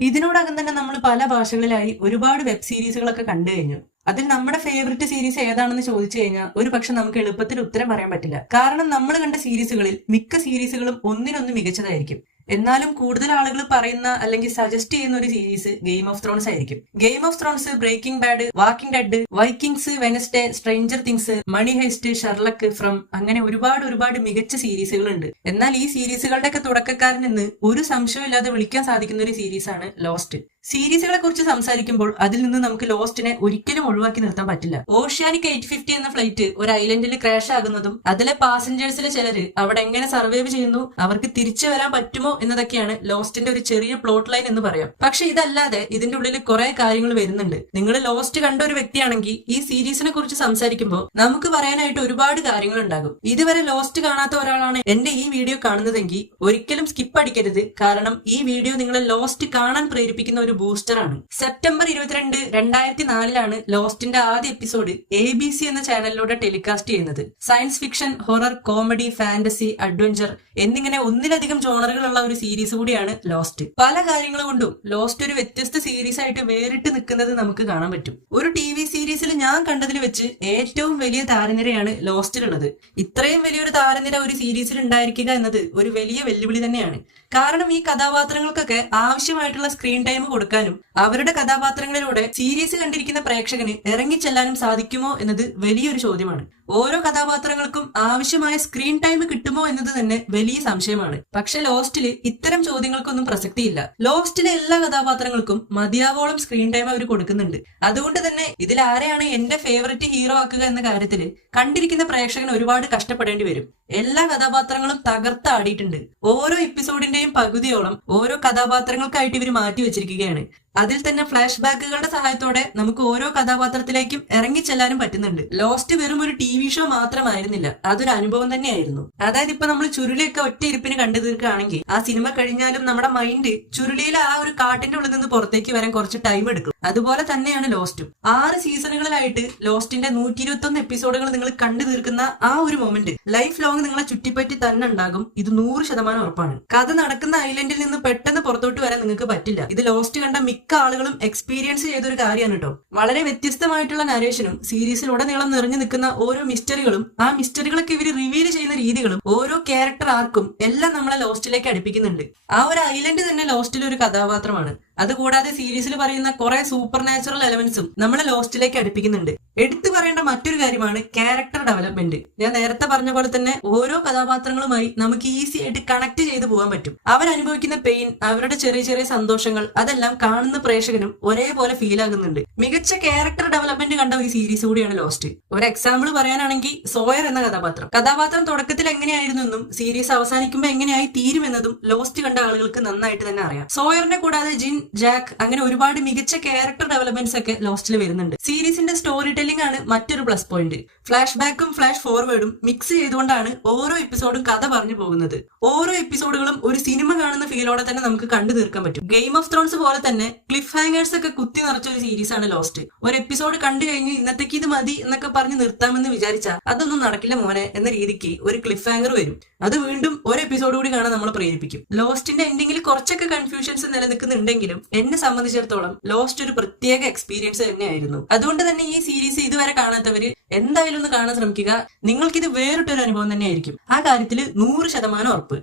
ഇതിനോടകം തന്നെ നമ്മൾ പല ഭാഷകളിലായി ഒരുപാട് വെബ് സീരീസുകളൊക്കെ കണ്ടു കഴിഞ്ഞു. അതിൽ നമ്മുടെ ഫേവററ്റ് സീരീസ് ഏതാണെന്ന് ചോദിച്ചു കഴിഞ്ഞാൽ ഒരു പക്ഷെ നമുക്ക് എളുപ്പത്തിൽ ഉത്തരം പറയാൻ പറ്റില്ല. കാരണം നമ്മൾ കണ്ട സീരീസുകളിൽ മിക്ക സീരീസുകളും ഒന്നിനൊന്ന് മികച്ചതായിരിക്കും. എന്നാലും കൂടുതൽ ആളുകൾ പറയുന്ന അല്ലെങ്കിൽ സജസ്റ്റ് ചെയ്യുന്ന ഒരു സീരീസ് ഗെയിം ഓഫ് ത്രോൺസ് ആയിരിക്കും. Game of Thrones, Breaking Bad, Walking Dead, Vikings, Wednesday, Stranger Things, Money Heist, Sherlock, from അങ്ങനെ ഒരുപാട് മികച്ച സീരീസുകളുണ്ട്. എന്നാൽ ഈ സീരീസുകളുടെ ഒക്കെ തുടക്കക്കാരൻ എന്ന് ഒരു സംശയമില്ലാതെ വിളിക്കാൻ സാധിക്കുന്ന ഒരു സീരീസാണ് ലോസ്റ്റ്. സീരീസുകളെ കുറിച്ച് സംസാരിക്കുമ്പോൾ അതിൽ നിന്ന് നമുക്ക് ലോസ്റ്റിനെ ഒരിക്കലും ഒഴിവാക്കി നിർത്താൻ പറ്റില്ല. ഓഷ്യാനിക് 850 എന്ന ഫ്ലൈറ്റ് ഒരു ഐലൻഡിൽ ക്രാഷ് ആകുന്നതും അതിലെ പാസഞ്ചേഴ്സിലെ ചിലര് അവിടെ എങ്ങനെ സർവൈവ് ചെയ്യുന്നു, അവർക്ക് തിരിച്ചു വരാൻ പറ്റുമോ എന്നതൊക്കെയാണ് ലോസ്റ്റിന്റെ ഒരു ചെറിയ പ്ലോട്ട് ലൈൻ എന്ന് പറയാം. പക്ഷെ ഇതല്ലാതെ ഇതിന്റെ ഉള്ളിൽ കുറെ കാര്യങ്ങൾ വരുന്നുണ്ട്. നിങ്ങൾ ലോസ്റ്റ് കണ്ട ഒരു വ്യക്തിയാണെങ്കിൽ ഈ സീരീസിനെ കുറിച്ച് സംസാരിക്കുമ്പോൾ നമുക്ക് പറയാനായിട്ട് ഒരുപാട് കാര്യങ്ങൾ ഉണ്ടാകും. ഇതുവരെ ലോസ്റ്റ് കാണാത്ത ഒരാളാണ് എന്റെ ഈ വീഡിയോ കാണുന്നതെങ്കിൽ ഒരിക്കലും സ്കിപ്പ് അടിക്കരുത്. കാരണം ഈ വീഡിയോ നിങ്ങളെ ലോസ്റ്റ് കാണാൻ പ്രേരിപ്പിക്കുന്ന ഒരു ബൂസ്റ്ററാണ്. സെപ്റ്റംബർ 22, 2004 ലോസ്റ്റിന്റെ ആദ്യ എപ്പിസോഡ് ABC എന്ന ചാനലിലൂടെ ടെലികാസ്റ്റ് ചെയ്യുന്നത്. Science fiction, horror, comedy, fantasy, adventure എന്നിങ്ങനെ ഒന്നിലധികം ജോണറുകളുള്ള ഒരു സീരീസ് കൂടിയാണ് ലോസ്റ്റ്. പല കാര്യങ്ങൾ കൊണ്ടും ലോസ്റ്റ് ഒരു വ്യത്യസ്ത സീരീസ് ആയിട്ട് വേറിട്ട് നിൽക്കുന്നത് നമുക്ക് കാണാൻ പറ്റും. ഒരു TV സീരീസിൽ ഞാൻ കണ്ടതിൽ വെച്ച് ഏറ്റവും വലിയ താരനിരയാണ് ലോസ്റ്റിലുള്ളത്. ഇത്രയും വലിയൊരു താരനിര ഒരു സീരീസിൽ ഉണ്ടായിരിക്കുക എന്നത് ഒരു വലിയ വെല്ലുവിളി തന്നെയാണ്. കാരണം ഈ കഥാപാത്രങ്ങൾക്കൊക്കെ ആവശ്യമായിട്ടുള്ള സ്ക്രീൻ ടൈം കൊടുക്കാനും അവരുടെ കഥാപാത്രങ്ങളിലൂടെ സീരീസ് കണ്ടിരിക്കുന്ന പ്രേക്ഷകന് ഇറങ്ങിച്ചെല്ലാനും സാധിക്കുമോ എന്നത് വലിയൊരു ചോദ്യമാണ്. ഓരോ കഥാപാത്രങ്ങൾക്കും ആവശ്യമായ സ്ക്രീൻ ടൈം കിട്ടുമോ എന്നത് തന്നെ വലിയ സംശയമാണ്. പക്ഷെ ലോസ്റ്റില് ഇത്തരം ചോദ്യങ്ങൾക്കൊന്നും പ്രസക്തിയില്ല. ലോസ്റ്റിലെ എല്ലാ കഥാപാത്രങ്ങൾക്കും മതിയാവോളം സ്ക്രീൻ ടൈം അവർ കൊടുക്കുന്നുണ്ട്. അതുകൊണ്ട് തന്നെ ഇതിൽ ആരെയാണ് എന്റെ ഫേവററ്റ് ഹീറോ ആക്കുക എന്ന കാര്യത്തിൽ കണ്ടിരിക്കുന്ന പ്രേക്ഷകന് ഒരുപാട് കഷ്ടപ്പെടേണ്ടി വരും. എല്ലാ കഥാപാത്രങ്ങളും തകർത്താടിയിട്ടുണ്ട്. ഓരോ എപ്പിസോഡിന്റെയും പകുതിയോളം ഓരോ കഥാപാത്രങ്ങൾക്കായിട്ട് ഇവർ മാറ്റി വെച്ചിരിക്കുകയാണ്. അതിൽ തന്നെ ഫ്ലാഷ് ബാക്കുകളുടെ സഹായത്തോടെ നമുക്ക് ഓരോ കഥാപാത്രത്തിലേക്കും ഇറങ്ങിച്ചെല്ലാനും പറ്റുന്നുണ്ട്. ലോസ്റ്റ് വെറും ഒരു TV ഷോ മാത്രമായിരുന്നില്ല, അതൊരു അനുഭവം തന്നെയായിരുന്നു. അതായത് ഇപ്പൊ നമ്മൾ ചുരുളിയൊക്കെ ഒറ്റ ഇരിപ്പിന് കണ്ടു തീർക്കുകയാണെങ്കിൽ ആ സിനിമ കഴിഞ്ഞാലും നമ്മുടെ മൈൻഡ് ചുരുളിയിലെ ആ ഒരു കാട്ടിന്റെ ഉള്ളിൽ നിന്ന് പുറത്തേക്ക് വരാൻ കുറച്ച് ടൈം എടുക്കും. അതുപോലെ തന്നെയാണ് ലോസ്റ്റും. 6 സീസണുകളിലായിട്ട് ലോസ്റ്റിന്റെ 121 എപ്പിസോഡുകൾ നിങ്ങൾ കണ്ടു തീർക്കുന്ന ആ ഒരു മൊമെന്റ് ലൈഫ് ലോങ് നിങ്ങളെ ചുറ്റിപ്പറ്റി തന്നെ ഉണ്ടാകും. ഇത് 100% ഉറപ്പാണ്. കഥ നടക്കുന്ന ഐലൻഡിൽ നിന്ന് പെട്ടെന്ന് പുറത്തോട്ട് വരാൻ നിങ്ങൾക്ക് പറ്റില്ല. ഇത് ലോസ്റ്റ് കണ്ട മിക്ക ആളുകളും എക്സ്പീരിയൻസ് ചെയ്തൊരു കാര്യമാണ് കേട്ടോ. വളരെ വ്യത്യസ്തമായിട്ടുള്ള നരേഷനും സീരീസിലുടനീളം നിറഞ്ഞു നിൽക്കുന്ന ഓരോ മിസ്റ്ററികളും ആ മിസ്റ്ററികളൊക്കെ ഇവർ റിവീൽ ചെയ്യുന്ന രീതികളും ഓരോ ക്യാരക്ടർ ആർക്കും എല്ലാം നമ്മളെ ലോസ്റ്റിലേക്ക് അടുപ്പിക്കുന്നുണ്ട്. ആ ഒരു ഐലൻഡ് തന്നെ ലോസ്റ്റിലെ ഒരു കഥാപാത്രമാണ്. അതുകൂടാതെ സീരീസിൽ പറയുന്ന കുറെ സൂപ്പർ നാച്ചുറൽ എലമെന്റ്സും നമ്മളെ ലോസ്റ്റിലേക്ക് അടുപ്പിക്കുന്നുണ്ട്. എടുത്തു പറയേണ്ട മറ്റൊരു കാര്യമാണ് ക്യാരക്ടർ ഡെവലപ്മെന്റ്. ഞാൻ നേരത്തെ പറഞ്ഞ പോലെ തന്നെ ഓരോ കഥാപാത്രങ്ങളുമായി നമുക്ക് ഈസി ആയിട്ട് കണക്ട് ചെയ്ത് പോകാൻ പറ്റും. അവരനുഭവിക്കുന്ന പെയിൻ, അവരുടെ ചെറിയ ചെറിയ സന്തോഷങ്ങൾ, അതെല്ലാം കാണുന്ന പ്രേക്ഷകനും ഒരേപോലെ ഫീൽ ആകുന്നുണ്ട്. മികച്ച ക്യാരക്ടർ ഡെവലപ്മെന്റ് കണ്ട ഒരു സീരീസ് കൂടിയാണ് ലോസ്റ്റ്. ഒരു എക്സാമ്പിൾ പറയാനാണെങ്കിൽ സോയർ എന്ന കഥാപാത്രം തുടക്കത്തിൽ എങ്ങനെയായിരുന്നു എന്നും സീരീസ് അവസാനിക്കുമ്പോൾ എങ്ങനെയായി തീരുമെന്നതും ലോസ്റ്റ് കണ്ട ആളുകൾക്ക് നന്നായിട്ട് തന്നെ അറിയാം. സോയറിനെ കൂടാതെ ജിൻ, ജാക്ക് അങ്ങനെ ഒരുപാട് മികച്ച ക്യാരക്ടർ ഡെവലപ്മെന്റ്സ് ഒക്കെ ലോസ്റ്റിൽ വരുന്നുണ്ട്. സീരീസിന്റെ സ്റ്റോറി ടെല്ലിംഗ് ആണ് മറ്റൊരു പ്ലസ് പോയിന്റ്. ഫ്ലാഷ് ബാക്കും ഫ്ലാഷ് ഫോർവേഡും മിക്സ് ചെയ്തുകൊണ്ടാണ് ഓരോ എപ്പിസോഡും കഥ പറഞ്ഞു പോകുന്നത്. ഓരോ എപ്പിസോഡുകളും ഒരു സിനിമ കാണുന്ന ഫീലോടെ തന്നെ നമുക്ക് കണ്ടു തീർക്കാൻ പറ്റും. ഗെയിം ഓഫ് ത്രോൺസ് പോലെ തന്നെ ക്ലിഫ് ഹാങ്ങേഴ്സ് ഒക്കെ കുത്തി നിറച്ച ഒരു സീരീസ് ആണ് ലോസ്റ്റ്. ഒരു എപ്പിസോഡ് കണ്ടു കഴിഞ്ഞ് ഇന്നത്തേക്ക് ഇത് മതി എന്നൊക്കെ പറഞ്ഞ് നിർത്താമെന്ന് വിചാരിച്ചാൽ അതൊന്നും നടക്കില്ല മോനെ എന്ന രീതിക്ക് ഒരു ക്ലിഫ് ഹാങ്ങർ വരും. അത് വീണ്ടും ഒരു എപ്പിസോഡ് കൂടി കാണാൻ നമ്മൾ പ്രേരിപ്പിക്കും. ലോസ്റ്റിന്റെ എൻഡിങ്ങിൽ കുറച്ചൊക്കെ കൺഫ്യൂഷൻസ് നിലനിൽക്കുന്നുണ്ടെങ്കിലും എന്നെ സംബന്ധിച്ചിടത്തോളം ലോസ്റ്റ് ഒരു പ്രത്യേക എക്സ്പീരിയൻസ് തന്നെയായിരുന്നു. അതുകൊണ്ട് തന്നെ ഈ സീരീസ് ഇതുവരെ കാണാത്തവര് എന്തായാലും ഒന്ന് കാണാൻ ശ്രമിക്കുക. നിങ്ങൾക്കിത് വേറിട്ടൊരു അനുഭവം തന്നെയായിരിക്കും. ആ കാര്യത്തിൽ 100% ഉറപ്പ്.